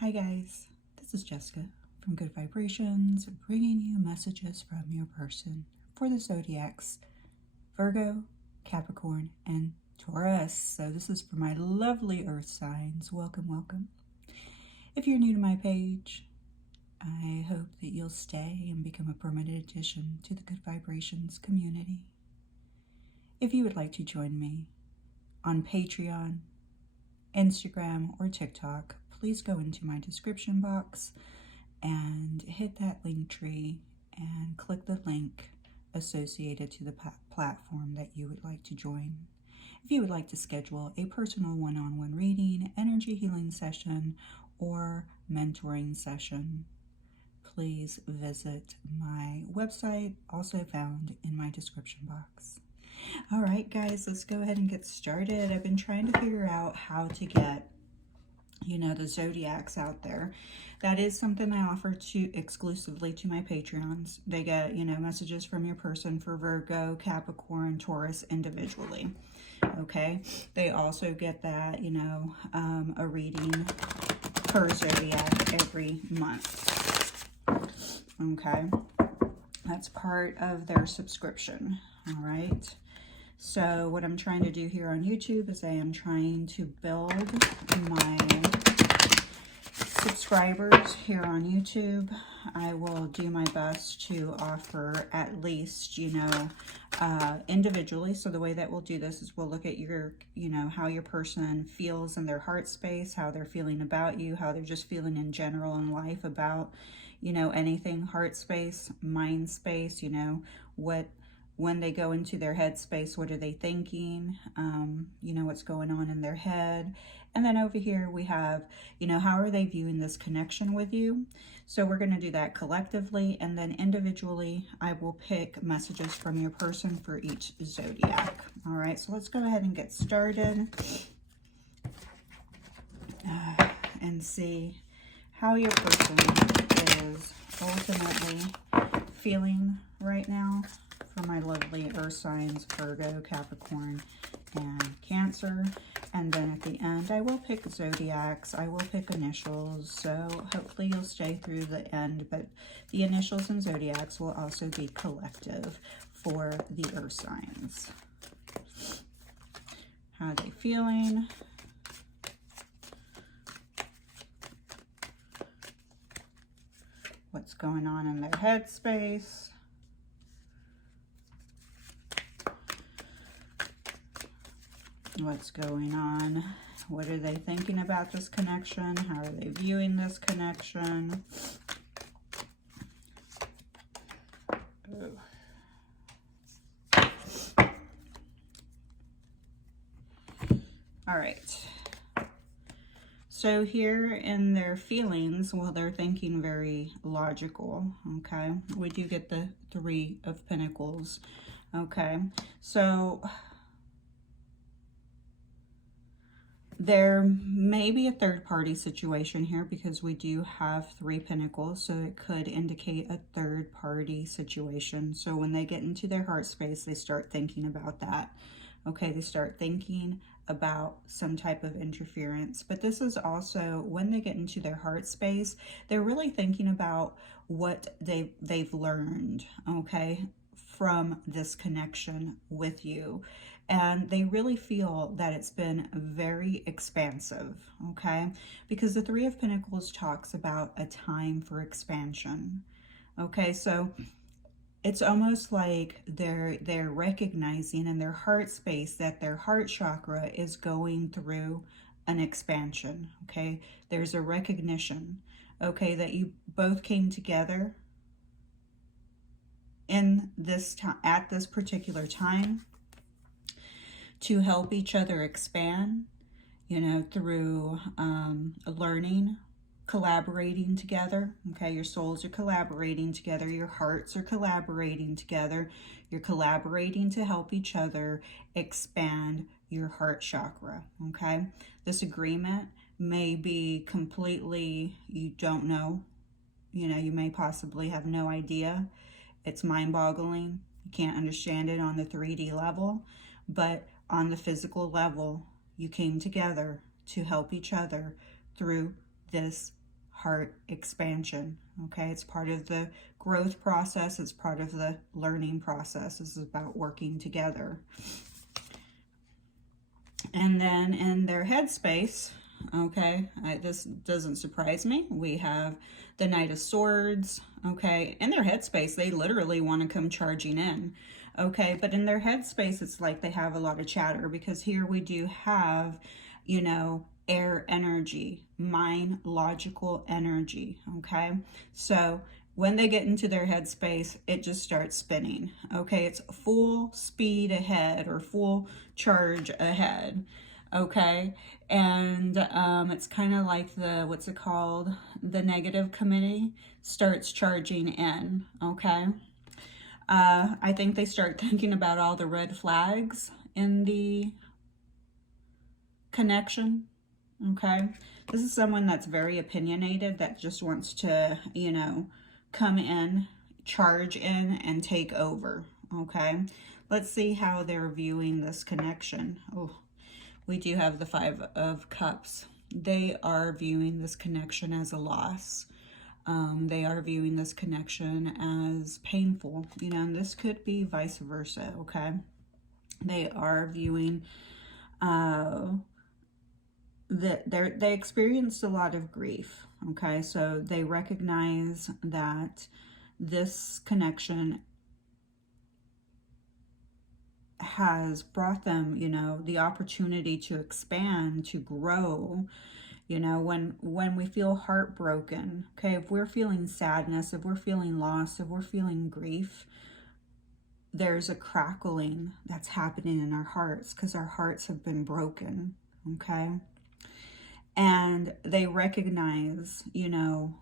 Hi guys, this is Jessica from Good Vibrations, bringing you messages from your person for the zodiacs, Virgo, Capricorn, and Taurus. So this is for my lovely earth signs. Welcome, welcome. If you're new to my page, I hope that you'll stay and become a permanent addition to the Good Vibrations community. If you would like to join me on Patreon, Instagram, or TikTok, please go into my description box and hit that link tree and click the link associated to the platform that you would like to join. If you would like to schedule a personal one-on-one reading, energy healing session, or mentoring session, please visit my website, also found in my description box. All right, guys, let's go ahead and get started. I've been trying to figure out how to get, the zodiacs out there. That is something I offer exclusively to my Patreons. They get, messages from your person for Virgo, Capricorn, Taurus individually. Okay. They also get that, a reading per zodiac every month. Okay. That's part of their subscription. All right. So what I'm trying to do here on YouTube is I am trying to build my subscribers here on YouTube. I will do my best to offer at least, individually. So the way that we'll do this is we'll look at your, how your person feels in their heart space, how they're feeling about you, how they're just feeling in general in life about, anything, heart space, mind space, when they go into their head space, what are they thinking? What's going on in their head. And then over here we have, how are they viewing this connection with you? So we're going to do that collectively, and then individually, I will pick messages from your person for each zodiac. All right, so let's go ahead and get started and see how your person is ultimately feeling right now. For my lovely earth signs, Virgo, Capricorn, and Cancer. And then at the end, I will pick zodiacs. I will pick initials. So hopefully you'll stay through the end. But the initials and zodiacs will also be collective for the earth signs. How are they feeling? What's going on in their headspace? What's going on? What are they thinking about this connection? How are they viewing this connection? All right. So here in their feelings, well, they're thinking very logical, okay? We do get the Three of Pentacles, okay? So there may be a third-party situation here because we do have Three Pentacles, so it could indicate a third-party situation. So when they get into their heart space, they start thinking about that. Okay, they start thinking about some type of interference. But this is also, when they get into their heart space, they're really thinking about what they've learned, okay, from this connection with you. And they really feel that it's been very expansive, okay? Because the Three of Pentacles talks about a time for expansion, okay? So it's almost like they're recognizing in their heart space that their heart chakra is going through an expansion, okay? There's a recognition, okay, that you both came together in this time, at this particular time, to help each other expand, through learning, collaborating together. Okay, your souls are collaborating together, your hearts are collaborating together, you're collaborating to help each other expand your heart chakra. Okay, this agreement may be completely, you don't know, you may possibly have no idea. It's mind-boggling. You can't understand it on the 3D level, but on the physical level, you came together to help each other through this heart expansion. Okay, it's part of the growth process. It's part of the learning process. This is about working together. And then in their headspace, okay, this doesn't surprise me. We have the Knight of Swords, okay. In their headspace, they literally want to come charging in, okay. But in their headspace, it's like they have a lot of chatter, because here we do have, you know, air energy, mind, logical energy, okay. So when they get into their headspace, it just starts spinning, okay. It's full speed ahead, or full charge ahead, okay. And it's kind of like the, what's it called, the negative committee starts charging in, okay. I think they start thinking about all the red flags in the connection, okay. This is someone that's very opinionated, that just wants to, you know, come in, charge in, and take over, okay. Let's see how they're viewing this connection. Oh, we do have the Five of Cups. They are viewing this connection as a loss. They are viewing this connection as painful, you know, and this could be vice versa, okay. They are viewing they experienced a lot of grief, okay. So they recognize that this connection has brought them, you know, the opportunity to expand, to grow. You know, when we feel heartbroken, okay, if we're feeling sadness, if we're feeling loss, if we're feeling grief, there's a crackling that's happening in our hearts, because our hearts have been broken, okay. And they recognize, you know,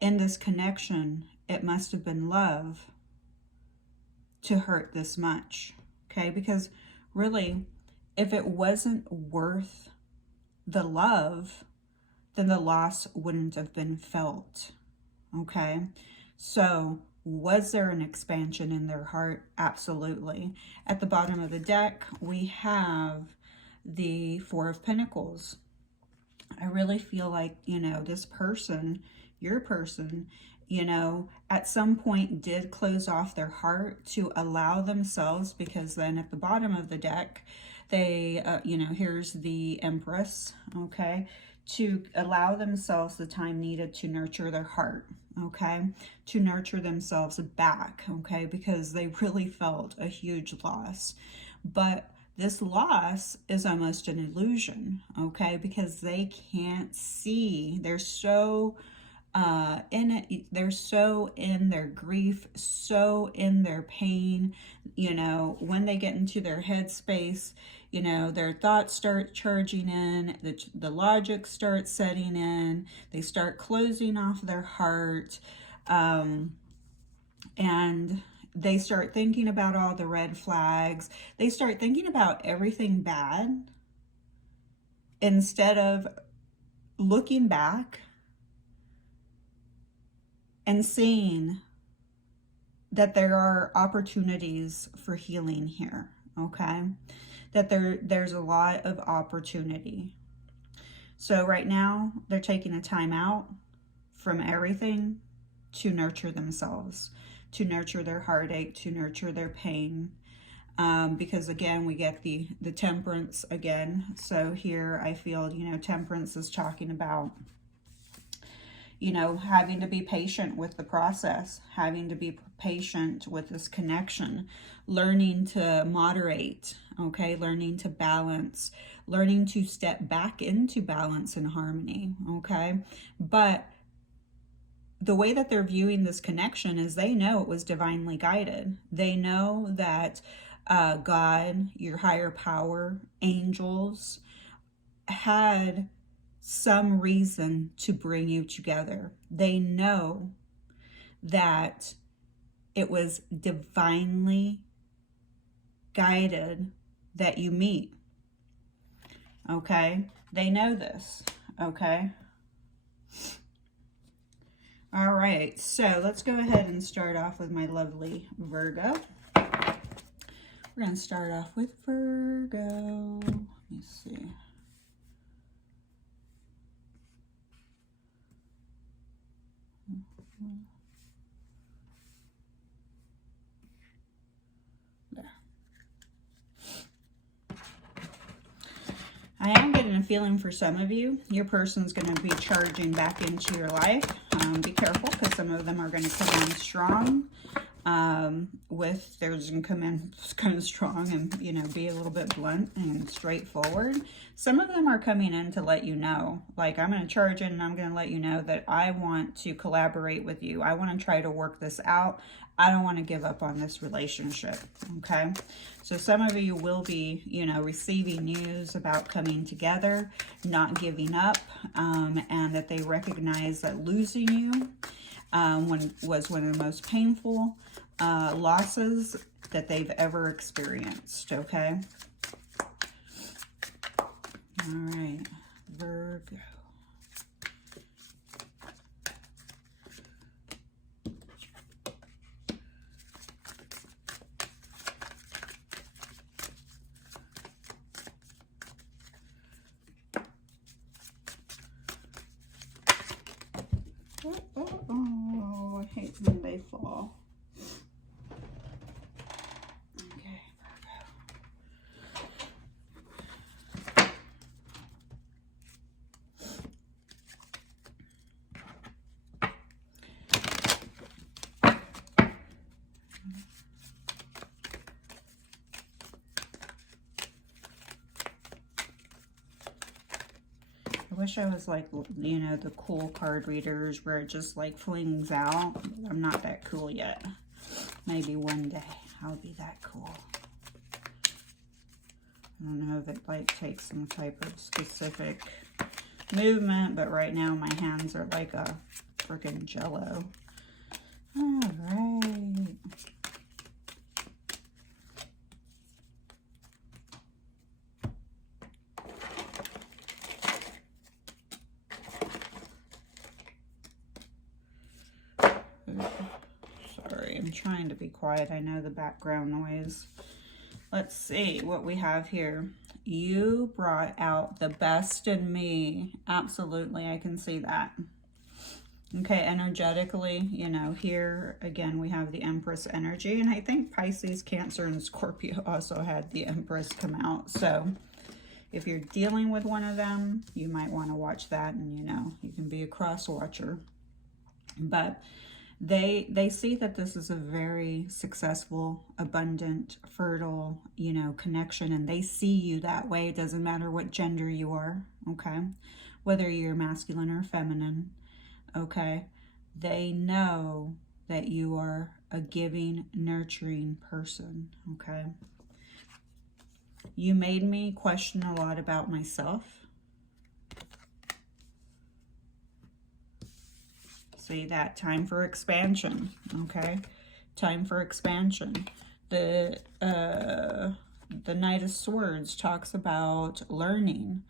in this connection, it must have been love to hurt this much, okay? Because really, if it wasn't worth the love, then the loss wouldn't have been felt, okay? So was there an expansion in their heart? Absolutely. At the bottom of the deck, we have the Four of Pentacles. I really feel like, you know, this person, your person, you know, at some point did close off their heart to allow themselves, because then at the bottom of the deck, they, you know, here's the Empress, okay, to allow themselves the time needed to nurture their heart, okay, to nurture themselves back, okay, because they really felt a huge loss. But this loss is almost an illusion, okay, because they can't see. They're so in it, they're so in their grief, so in their pain. You know, when they get into their headspace, you know, their thoughts start charging in, the logic starts setting in, they start closing off their heart, and they start thinking about all the red flags. They start thinking about everything bad instead of looking back and seeing that there are opportunities for healing here, okay? That there's a lot of opportunity. So right now, they're taking a time out from everything to nurture themselves, to nurture their heartache, to nurture their pain. Because again, we get the Temperance again. So here I feel, you know, Temperance is talking about, you know, having to be patient with the process, having to be patient with this connection, learning to moderate, okay, learning to balance, learning to step back into balance and harmony, okay. But the way that they're viewing this connection is they know it was divinely guided. They know that God, your higher power, angels, had some reason to bring you together. They know that it was divinely guided that you meet, okay? They know this, okay? All right, so let's go ahead and start off with my lovely Virgo. We're going to start off with Virgo. Let me see. I am getting a feeling for some of you, your person's going to be charging back into your life. Be careful, because some of them are going to come in strong. They're just going to come in kind of strong and, you know, be a little bit blunt and straightforward. Some of them are coming in to let you know, like, I'm going to charge in and I'm going to let you know that I want to collaborate with you. I want to try to work this out. I don't want to give up on this relationship, okay? So some of you will be, you know, receiving news about coming together, not giving up, and that they recognize that losing you was one of the most painful losses that they've ever experienced, okay? All right, Virgo. Oh, I hate when they fall. Okay, I wish I was like, you know, the cool card readers where it just like flings out. I'm not that cool yet. Maybe one day I'll be that cool. I don't know if it like takes some type of specific movement, but right now my hands are like a freaking jello. All right. Sorry, I'm trying to be quiet. I know the background noise. Let's see what we have here. You brought out the best in me. Absolutely, I can see that. Okay, energetically, you know, here again we have the Empress energy, and I think Pisces, Cancer, and Scorpio also had the Empress come out. So if you're dealing with one of them, you might want to watch that, and you know, you can be a cross watcher. But they see that this is a very successful, abundant, fertile, you know, connection, and they see you that way. It doesn't matter what gender you are, okay? Whether you're masculine or feminine, okay? They know that you are a giving, nurturing person, okay? You made me question a lot about myself. See that? Time for expansion, okay? Time for expansion. The Knight of Swords talks about learning,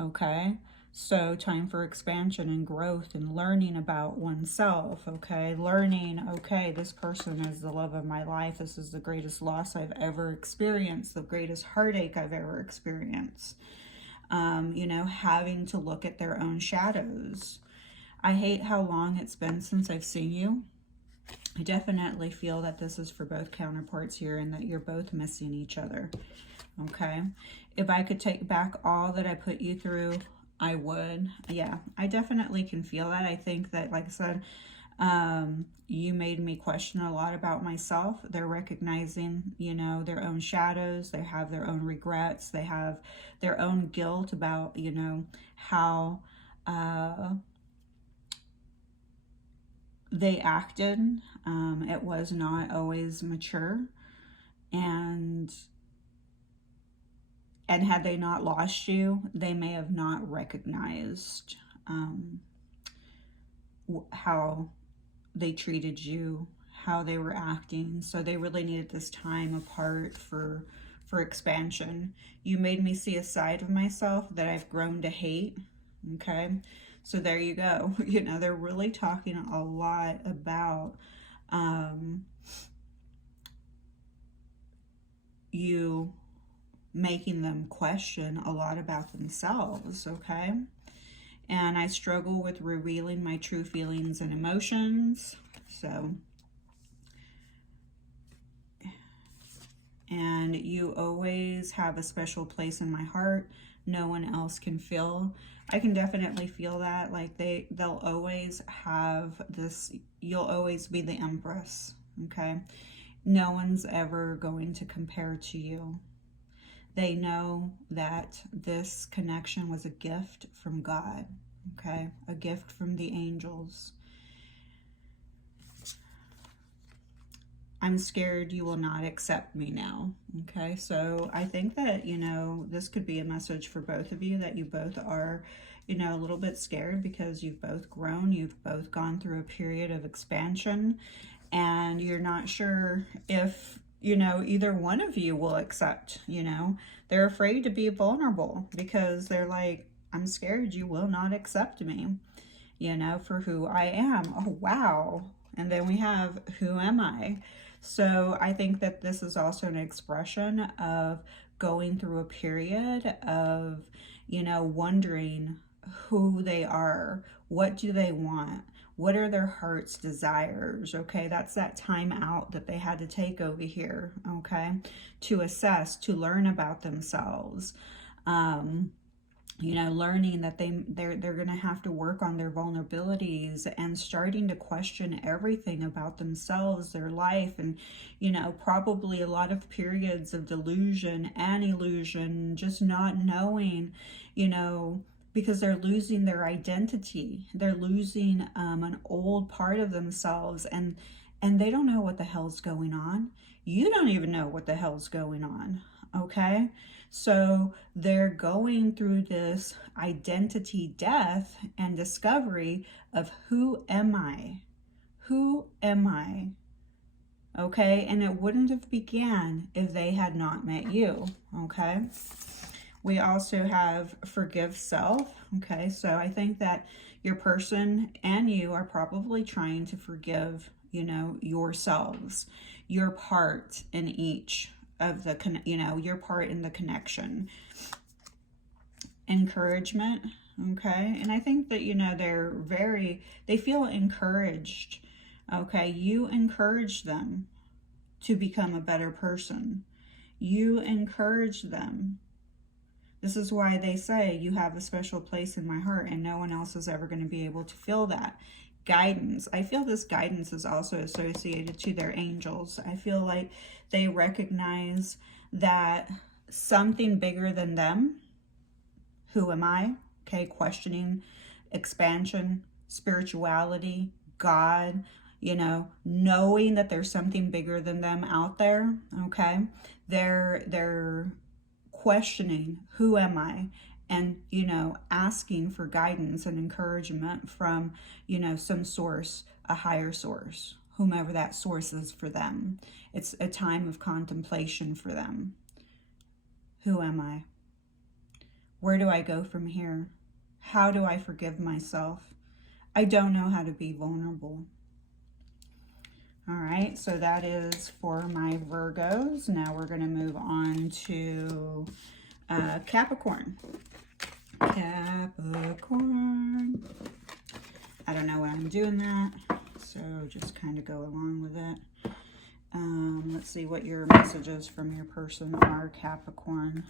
okay? So time for expansion and growth and learning about oneself, okay? Learning, okay, this person is the love of my life. This is the greatest loss I've ever experienced, the greatest heartache I've ever experienced. You know, having to look at their own shadows. I hate how long it's been since I've seen you. I definitely feel that this is for both counterparts here and that you're both missing each other, okay? If I could take back all that I put you through, I would. Yeah, I definitely can feel that. I think that, like I said, you made me question a lot about myself. They're recognizing, you know, their own shadows. They have their own regrets. They have their own guilt about, you know, how they acted. It was not always mature, and had they not lost you, they may have not recognized how they treated you, how they were acting. So they really needed this time apart for expansion. You made me see a side of myself that I've grown to hate, okay? So there you go. You know, they're really talking a lot about you making them question a lot about themselves, okay? and I struggle with revealing my true feelings and emotions. So, and you always have a special place in my heart. No one else can feel. I can definitely feel that. Like they'll always have this, you'll always be the empress, okay? No one's ever going to compare to you. They know that this connection was a gift from God, okay? A gift from the angels. I'm scared you will not accept me now, okay? So I think that, you know, this could be a message for both of you, that you both are, you know, a little bit scared because you've both grown, you've both gone through a period of expansion, and you're not sure if, you know, either one of you will accept, you know. They're afraid to be vulnerable because they're like, I'm scared you will not accept me, you know, for who I am. Oh, wow. And then we have, who am I? So I think that this is also an expression of going through a period of, you know, wondering who they are. What do they want? What are their heart's desires? Okay, that's that time out that they had to take over here, okay, to assess, to learn about themselves. You know, learning that they're going to have to work on their vulnerabilities and starting to question everything about themselves, their life, and, you know, probably a lot of periods of delusion and illusion, just not knowing, you know, because they're losing their identity. They're losing an old part of themselves, and they don't know what the hell's going on. You don't even know what the hell's going on, okay? So they're going through this identity death and discovery of who am I? Who am I? Okay, and it wouldn't have began if they had not met you, okay? We also have forgive self, okay? So I think that your person and you are probably trying to forgive, you know, yourselves, your part in each of the, you know, your part in the connection. Encouragement, okay? And I think that, you know, they feel encouraged, okay? You encourage them to become a better person. You encourage them. This is why they say you have a special place in my heart and no one else is ever going to be able to feel that. Guidance. I feel this guidance is also associated to their angels. I feel like they recognize that something bigger than them, who am I? Okay, questioning, expansion, spirituality, God, you know, knowing that there's something bigger than them out there, okay? They're questioning, who am I? And, you know, asking for guidance and encouragement from, you know, some source, a higher source, whomever that source is for them. It's a time of contemplation for them. Who am I? Where do I go from here? How do I forgive myself? I don't know how to be vulnerable. All right, so that is for my Virgos. Now we're going to move on to Capricorn. Capricorn. I don't know why I'm doing that, so just kind of go along with it. Let's see what your messages from your person are, Capricorn.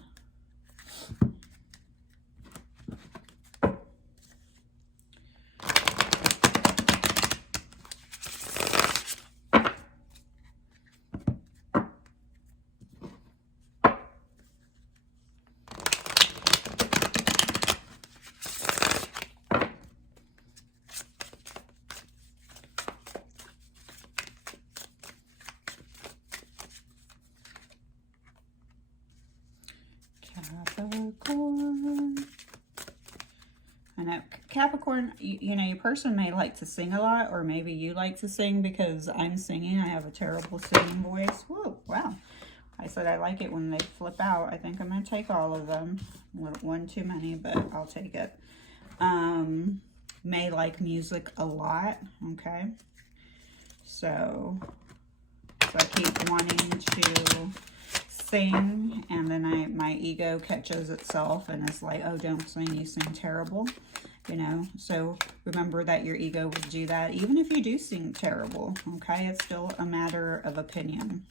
Capricorn. I know Capricorn, you know, your person may like to sing a lot, or maybe you like to sing, because I'm singing. I have a terrible singing voice. Whoa, wow. I said I like it when they flip out. I think I'm going to take all of them. One too many, but I'll take it. May like music a lot, okay? So I keep wanting to sing, and then my ego catches itself and is like, oh, don't sing, you sing terrible. you know. So remember that your ego will do that. Even if you do seem terrible, okay? It's still a matter of opinion.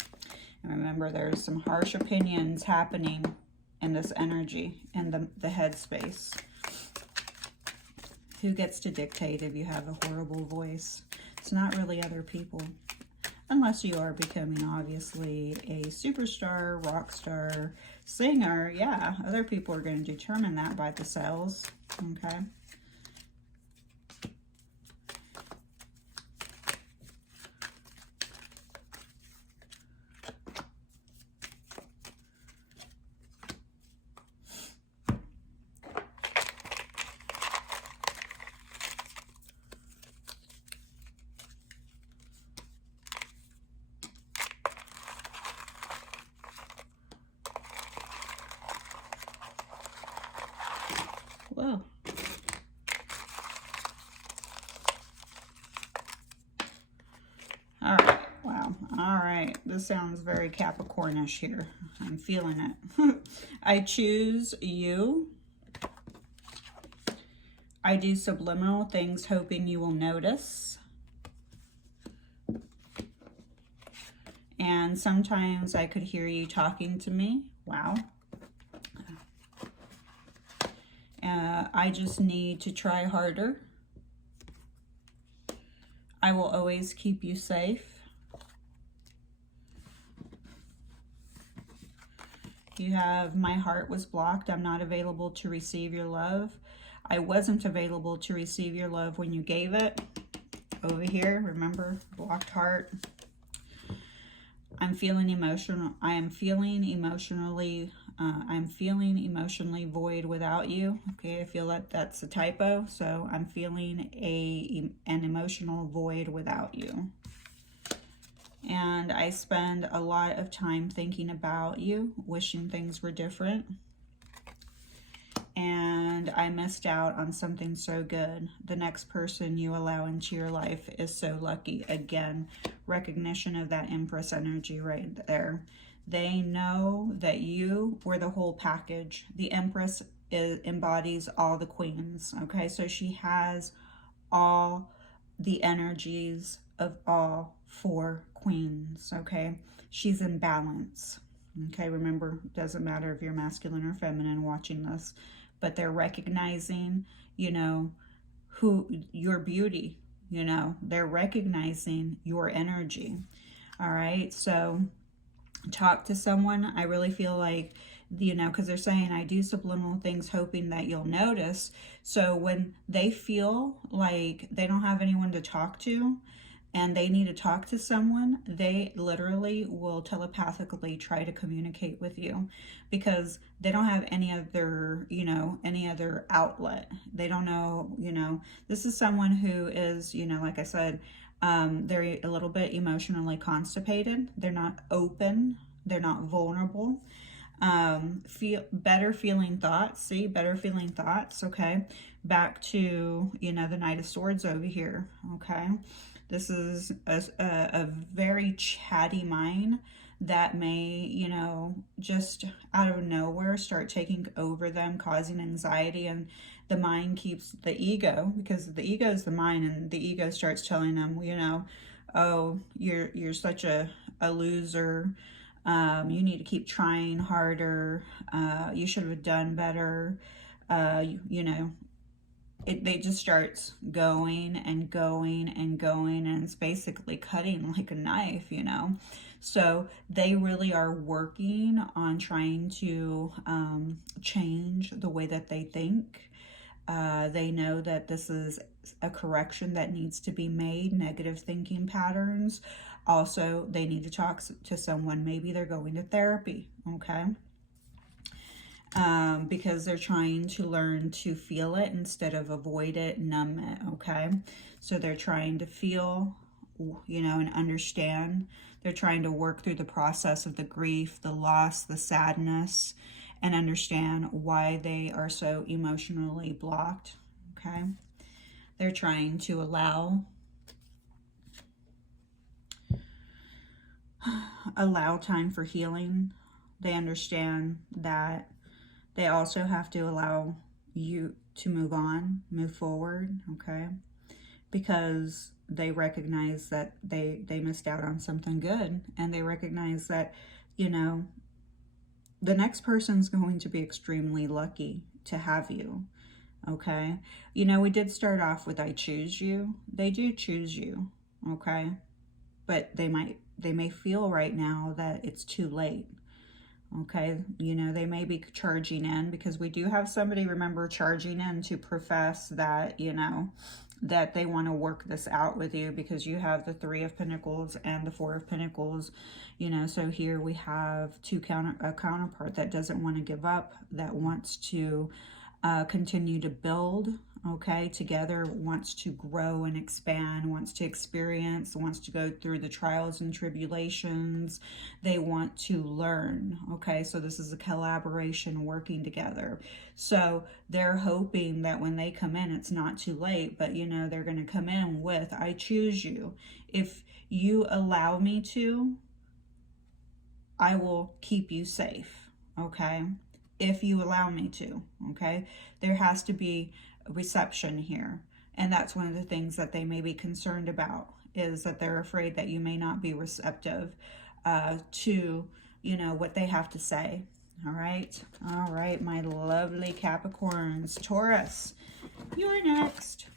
And remember, there's some harsh opinions happening in this energy, in the headspace. Who gets to dictate if you have a horrible voice? It's not really other people. Unless you are becoming, obviously, a superstar, rock star, singer. Yeah, other people are going to determine that by the sales. Okay. Whoa. All right. Wow. All right. This sounds very Capricornish here. I'm feeling it. I choose you. I do subliminal things hoping you will notice. And sometimes I could hear you talking to me. Wow. I just need to try harder. I will always keep you safe. You have, my heart was blocked. I'm not available to receive your love. I wasn't available to receive your love when you gave it. Over here, remember, blocked heart. I'm feeling emotional. I'm feeling emotionally void without you. Okay, I feel like that's a typo. So I'm feeling an emotional void without you. And I spend a lot of time thinking about you, wishing things were different. And I missed out on something so good. The next person you allow into your life is so lucky. Again, recognition of that Empress energy right there. They know that you were the whole package. The Empress embodies all the queens, okay? So she has all the energies of all 4 queens, okay? She's in balance, okay? Remember, it doesn't matter if you're masculine or feminine watching this, but they're recognizing, you know, your beauty, you know, they're recognizing your energy. All right, so talk to someone. I really feel like, you know, because they're saying I do subliminal things hoping that you'll notice. So when they feel like they don't have anyone to talk to and they need to talk to someone, they literally will telepathically try to communicate with you because they don't have any other, you know, any other outlet. They don't know, you know, this is someone who is, you know, like I said, they're a little bit emotionally constipated. They're not open. They're not vulnerable. Better feeling thoughts. See, better feeling thoughts. Okay. Back to, you know, the Knight of Swords over here. Okay. This is a very chatty mind that may, you know, just out of nowhere start taking over them, causing anxiety. And the mind keeps the ego, because the ego is the mind, and the ego starts telling them, you know, oh, you're such a loser. You need to keep trying harder. You should have done better. You know, they just starts going and going and going, and it's basically cutting like a knife, you know. So they really are working on trying to change the way that they think. They know that this is a correction that needs to be made, negative thinking patterns. Also, they need to talk to someone. Maybe they're going to therapy, okay? Because they're trying to learn to feel it instead of avoid it, numb it, okay? So they're trying to feel, you know, and understand. They're trying to work through the process of the grief, the loss, the sadness, and understand why they are so emotionally blocked, okay? They're trying to allow time for healing. They understand that they also have to allow you to move on, move forward, okay? Because they recognize that they missed out on something good, and they recognize that, you know, the next person's going to be extremely lucky to have you, okay? You know, we did start off with I choose you. They do choose you, okay? But they may feel right now that it's too late. Okay, you know, they may be charging in, because we do have somebody, remember, charging in to profess that, you know, that they want to work this out with you, because you have the Three of Pentacles and the Four of Pentacles, you know. So here we have a counterpart that doesn't want to give up, that wants to continue to build, okay, together, wants to grow and expand, wants to experience, wants to go through the trials and tribulations. They want to learn, okay? So this is a collaboration, working together. So they're hoping that when they come in, it's not too late, but you know, they're going to come in with, I choose you. If you allow me to, I will keep you safe, okay? If you allow me to, okay? There has to be reception here. And that's one of the things that they may be concerned about, is that they're afraid that you may not be receptive to, you know, what they have to say. All right, my lovely Capricorns. Taurus, you're next.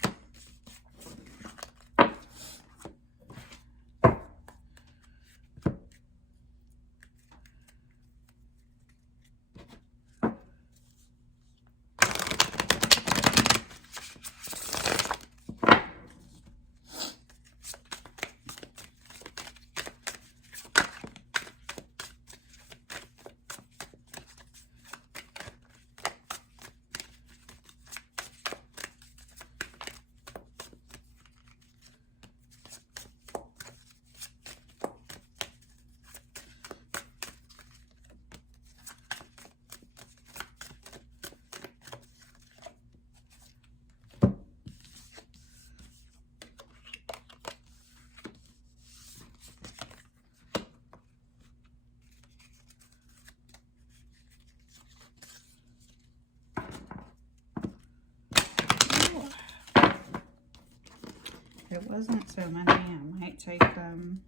It wasn't so many. I might take them.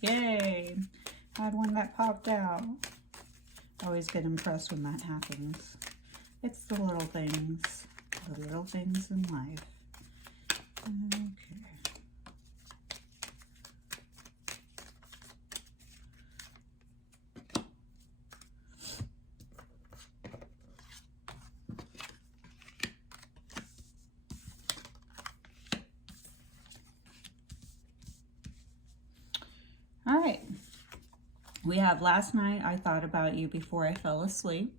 Yay! Had one that popped out. Always get impressed when that happens. It's the little things in life. Okay. All right, we have last night, I thought about you before I fell asleep.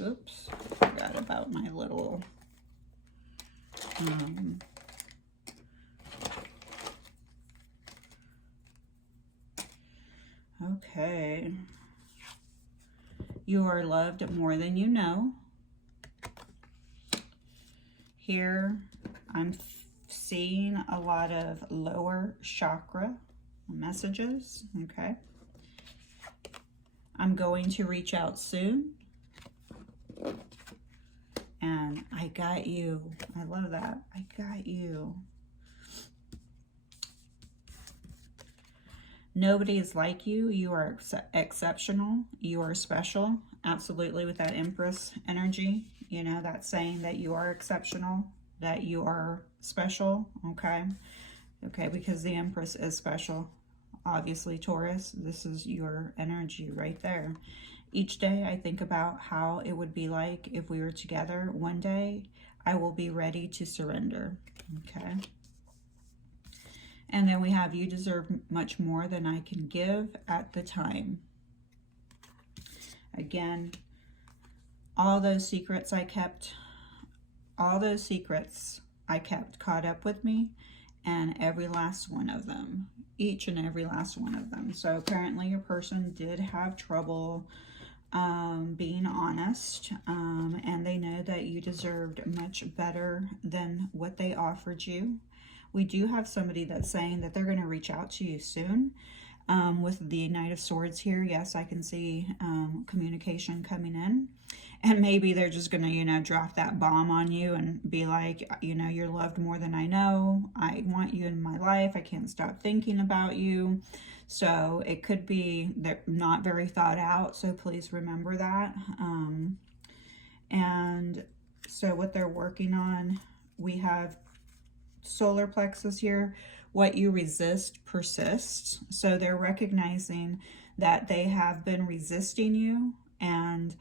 Oops, forgot about my little, okay. You are loved more than you know. Here, I'm seeing a lot of lower chakra messages, okay? I'm going to reach out soon. And I got you. I love that. I got you. Nobody is like you. You are exceptional. You are special. Absolutely, with that Empress energy. You know, that's saying that you are exceptional, that you are special, okay? Okay, because the Empress is special. Obviously, Taurus, this is your energy right there. Each day I think about how it would be like if we were together. One day I will be ready to surrender, okay? And then we have, you deserve much more than I can give at the time. Again, all those secrets I kept caught up with me, and every last one of them, each and every last one of them. So apparently your person did have trouble being honest, and they know that you deserved much better than what they offered you. We do have somebody that's saying that they're going to reach out to you soon. With the Knight of Swords here, yes, I can see communication coming in. And maybe they're just going to, you know, drop that bomb on you and be like, you know, you're loved more than I know. I want you in my life. I can't stop thinking about you. So it could be that not very thought out. So please remember that. And so what they're working on, we have solar plexus here. What you resist persists. So they're recognizing that they have been resisting you, and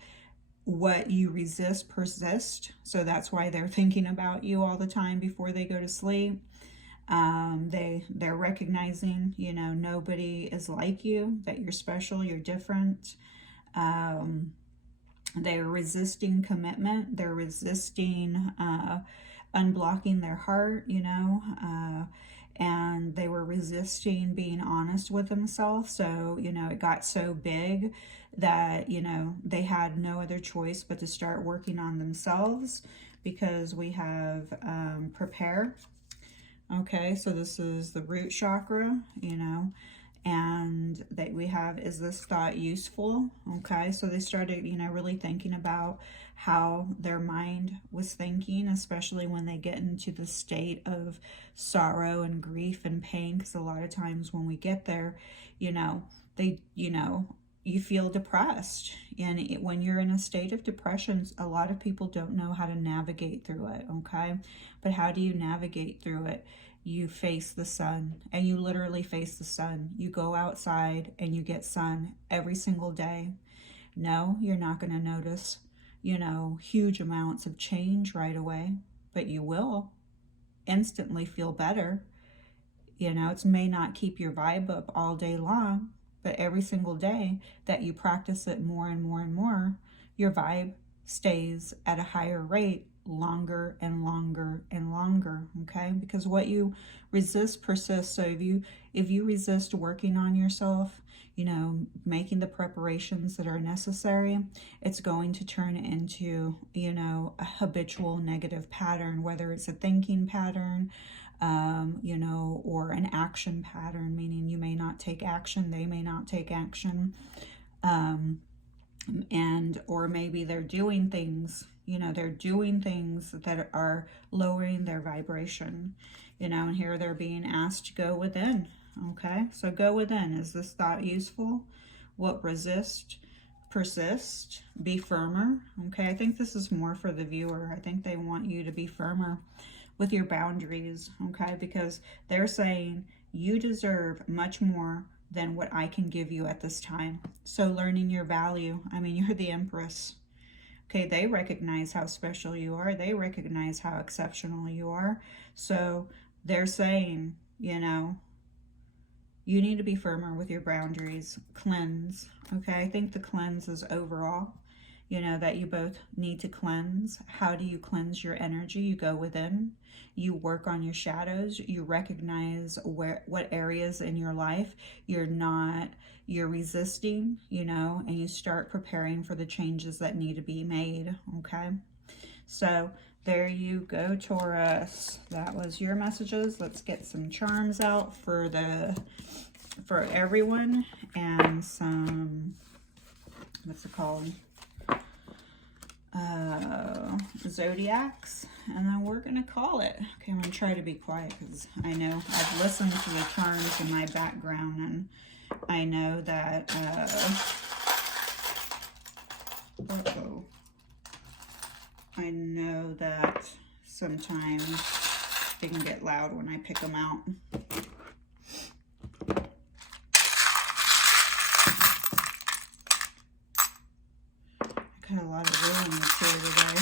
what you resist persists. So that's why they're thinking about you all the time before they go to sleep. They're recognizing, you know, nobody is like you, that you're special, you're different. They're resisting commitment. They're resisting unblocking their heart, you know, and they were resisting being honest with themselves. So, you know, it got so big that, you know, they had no other choice but to start working on themselves, because we have prepare. Okay, so this is the root chakra, you know, and that we have, is this thought useful? Okay, so they started, you know, really thinking about how their mind was thinking, especially when they get into the state of sorrow and grief and pain, because a lot of times when we get there, you know, you feel depressed, and when you're in a state of depression, a lot of people don't know how to navigate through it. Okay, but how do you navigate through it? You face the sun, and you literally face the sun. You go outside and you get sun every single day. No, you're not going to notice, you know, huge amounts of change right away, but you will instantly feel better. You know, it may not keep your vibe up all day long, but every single day that you practice it more and more and more, your vibe stays at a higher rate longer and longer and longer. Okay, because what you resist persists. So if you resist working on yourself, you know, making the preparations that are necessary, it's going to turn into, you know, a habitual negative pattern, whether it's a thinking pattern, you know, or an action pattern, meaning you may not take action, they may not take action, and or maybe they're doing things, you know, they're doing things that are lowering their vibration, you know, and here they're being asked to go within. Okay, so go within. Is this thought useful? What resist? Persist. Be firmer. Okay, I think this is more for the viewer. I think they want you to be firmer with your boundaries. Okay, because they're saying you deserve much more than what I can give you at this time. So learning your value. I mean, you're the Empress. Okay, they recognize how special you are. They recognize how exceptional you are. So they're saying, you know, you need to be firmer with your boundaries. Cleanse. Okay, I think the cleanse is overall, you know, that you both need to cleanse. How do you cleanse your energy? You go within. You work on your shadows. You recognize what areas in your life you're resisting, you know, and you start preparing for the changes that need to be made. Okay, so there you go, Taurus. That was your messages. Let's get some charms out for everyone, and some, what's it called, zodiacs, and then we're gonna call it. Okay, I'm gonna try to be quiet because I know I've listened to the charms in my background, and I know that I know that sometimes they can get loud when I pick them out. I got a lot of ruins here today.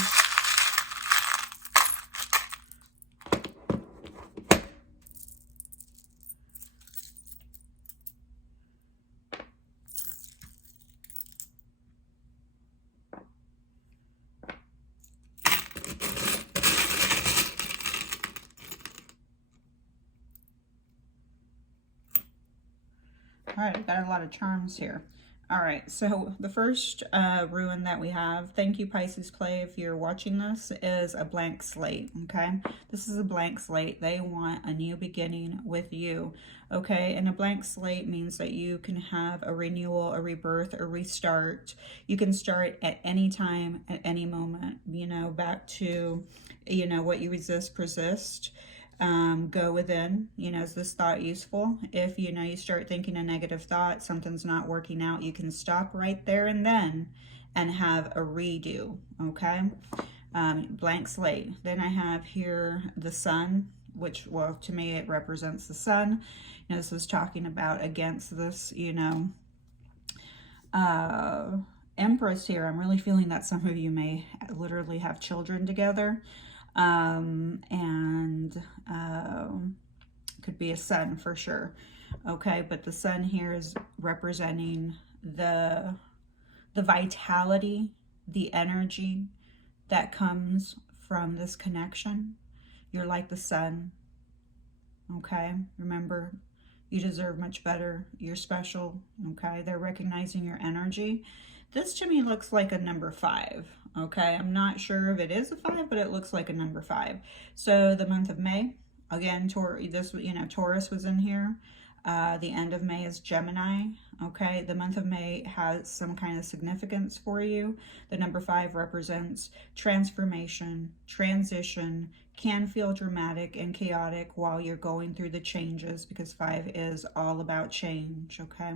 All right, I've got a lot of charms here. All right, so the first ruin that we have, thank you Pisces Clay if you're watching this, is a blank slate, okay? This is a blank slate. They want a new beginning with you, okay? And a blank slate means that you can have a renewal, a rebirth, a restart. You can start at any time, at any moment, you know, back to, you know, what you resist, persist. Go within, you know, is this thought useful? If, you know, you start thinking a negative thought, something's not working out, you can stop right there and then and have a redo, okay? Blank slate. Then I have here the sun, which, well, to me, it represents the sun. You know, this is talking about against this, you know, Empress here. I'm really feeling that some of you may literally have children together. Could be a sun for sure. Okay, but the sun here is representing the vitality, the energy that comes from this connection. You're like the sun. Okay, remember, you deserve much better. You're special. Okay, they're recognizing your energy. This to me looks like a number 5. Okay, I'm not sure if it is a 5, but it looks like a number 5. So the month of May, again, Taurus was in here. The end of May is Gemini. Okay, the month of May has some kind of significance for you. The number 5 represents transformation, transition, can feel dramatic and chaotic while you're going through the changes, because 5 is all about change. Okay,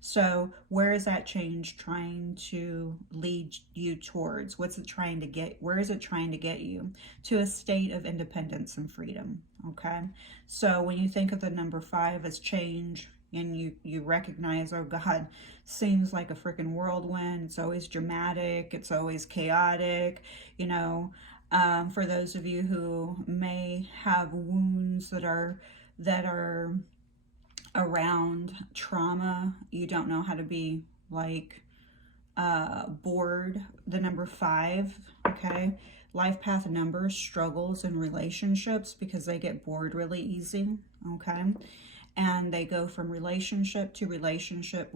so where is that change trying to lead you towards? What's it trying to get? Where is it trying to get you? To a state of independence and freedom. Okay, so when you think of the number 5 as change, and you recognize, oh God, seems like a freaking whirlwind. It's always dramatic. It's always chaotic. You know, for those of you who may have wounds that are around trauma, you don't know how to be like bored. The number 5, okay, life path numbers, struggles in relationships because they get bored really easy, okay, and they go from relationship to relationship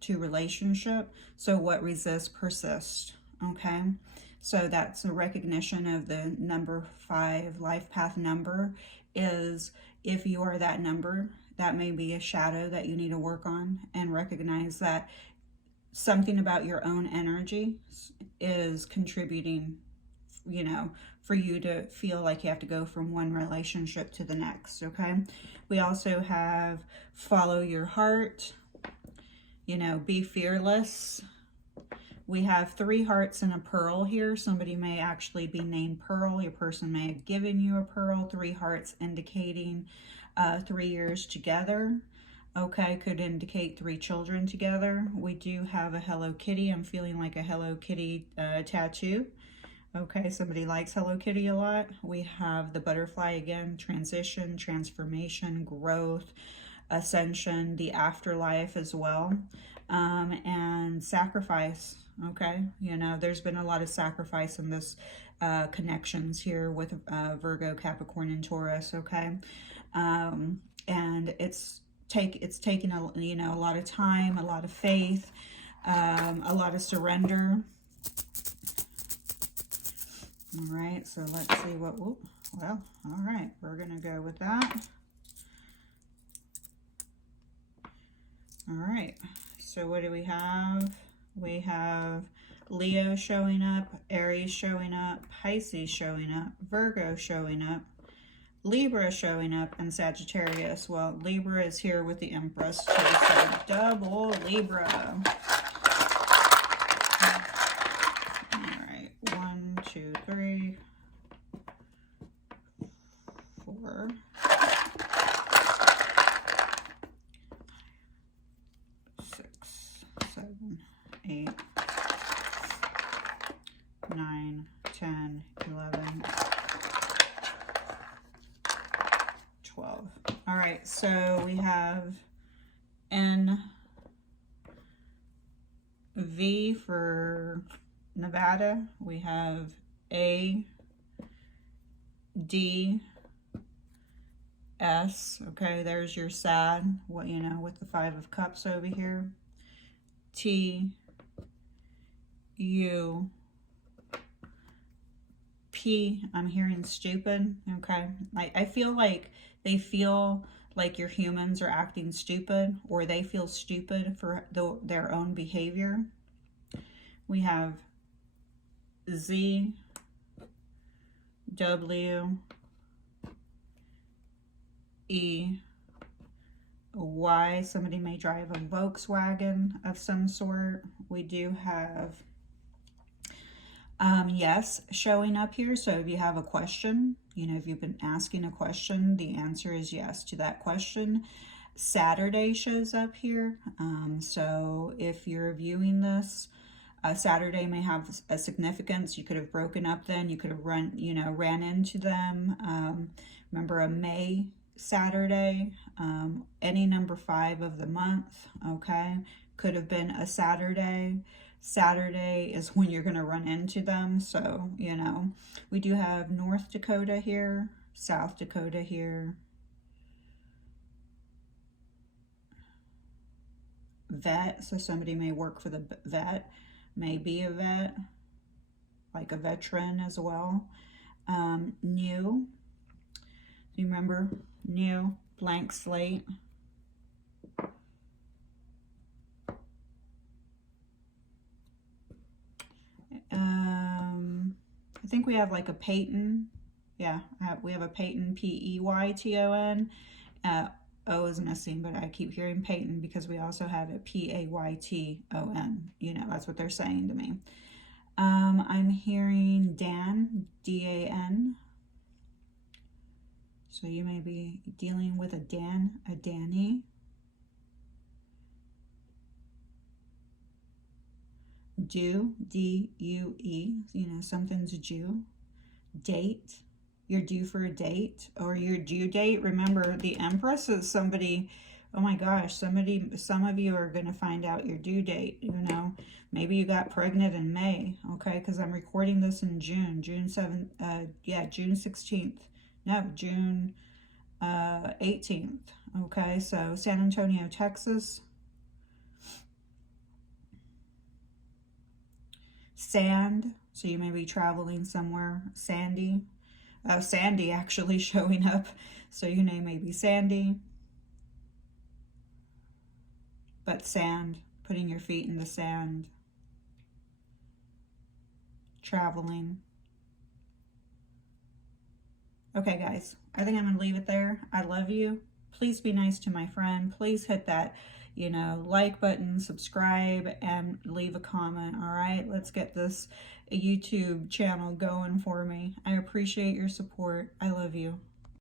to relationship. So what resists persists, okay? So that's a recognition of the number 5 life path number. Is if you are that number, that may be a shadow that you need to work on, and recognize that something about your own energy is contributing, you know, for you to feel like you have to go from one relationship to the next, okay? We also have follow your heart, you know, be fearless. We have 3 hearts and a pearl here. Somebody may actually be named Pearl. Your person may have given you a pearl. 3 hearts indicating 3 years together. Okay, could indicate 3 children together. We do have a Hello Kitty. I'm feeling like a Hello Kitty tattoo. Okay, somebody likes Hello Kitty a lot. We have the butterfly again, transition, transformation, growth, ascension, the afterlife as well, and sacrifice. Okay, you know, there's been a lot of sacrifice in this connections here with Virgo, Capricorn, and Taurus. Okay, and it's taken a lot of time, a lot of faith, a lot of surrender. All right, so let's see what, well, all right, we're going to go with that. All right, so what do we have? We have Leo showing up, Aries showing up, Pisces showing up, Virgo showing up, Libra showing up, and Sagittarius. Well, Libra is here with the Empress, so double Libra. 1, 2, 3, 4, 6, 7, 8, 9, 10, 11, 12. All right, so we have N, V for Nevada. We have A, D, S. Okay, there's your sad, what, you know, with the 5 of Cups over here. T U P. I'm hearing stupid. Okay. I feel like they feel like your humans are acting stupid, or they feel stupid for their own behavior. We have Z, W, E, Y. Somebody may drive a Volkswagen of some sort. We do have yes showing up here. So if you have a question, you know, if you've been asking a question, the answer is yes to that question. Saturday shows up here. So if you're viewing this, Saturday may have a significance. You could have broken up then. You could have ran into them. Remember a May Saturday, any number 5 of the month, okay? Could have been a Saturday. Saturday is when you're going to run into them. So, you know, we do have North Dakota here, South Dakota here. Vet, so somebody may work for the vet, may be a vet, like a veteran as well. New, do you remember? New, blank slate. I think we have like a Peyton. Yeah, we have a Peyton, P-E-Y-T-O-N. O is missing, but I keep hearing Peyton because we also have it P-A-Y-T-O-N. You know, that's what they're saying to me. I'm hearing Dan, D-A-N. So you may be dealing with a Dan, a Danny. Due, D-U-E, you know, something's due. Date, you're due for a date, or your due date. Remember, the Empress is somebody, oh my gosh, some of you are going to find out your due date, you know. Maybe you got pregnant in May, okay, because I'm recording this in June 7th, June 16th. No, June 18th, okay, so San Antonio, Texas. Sand, so you may be traveling somewhere. Sandy, Sandy actually showing up, so your name may be Sandy. But sand, putting your feet in the sand. Traveling. Okay, guys, I think I'm going to leave it there. I love you. Please be nice to my friend. Please hit that, you know, like button, subscribe, and leave a comment. All right, let's get this YouTube channel going for me. I appreciate your support. I love you.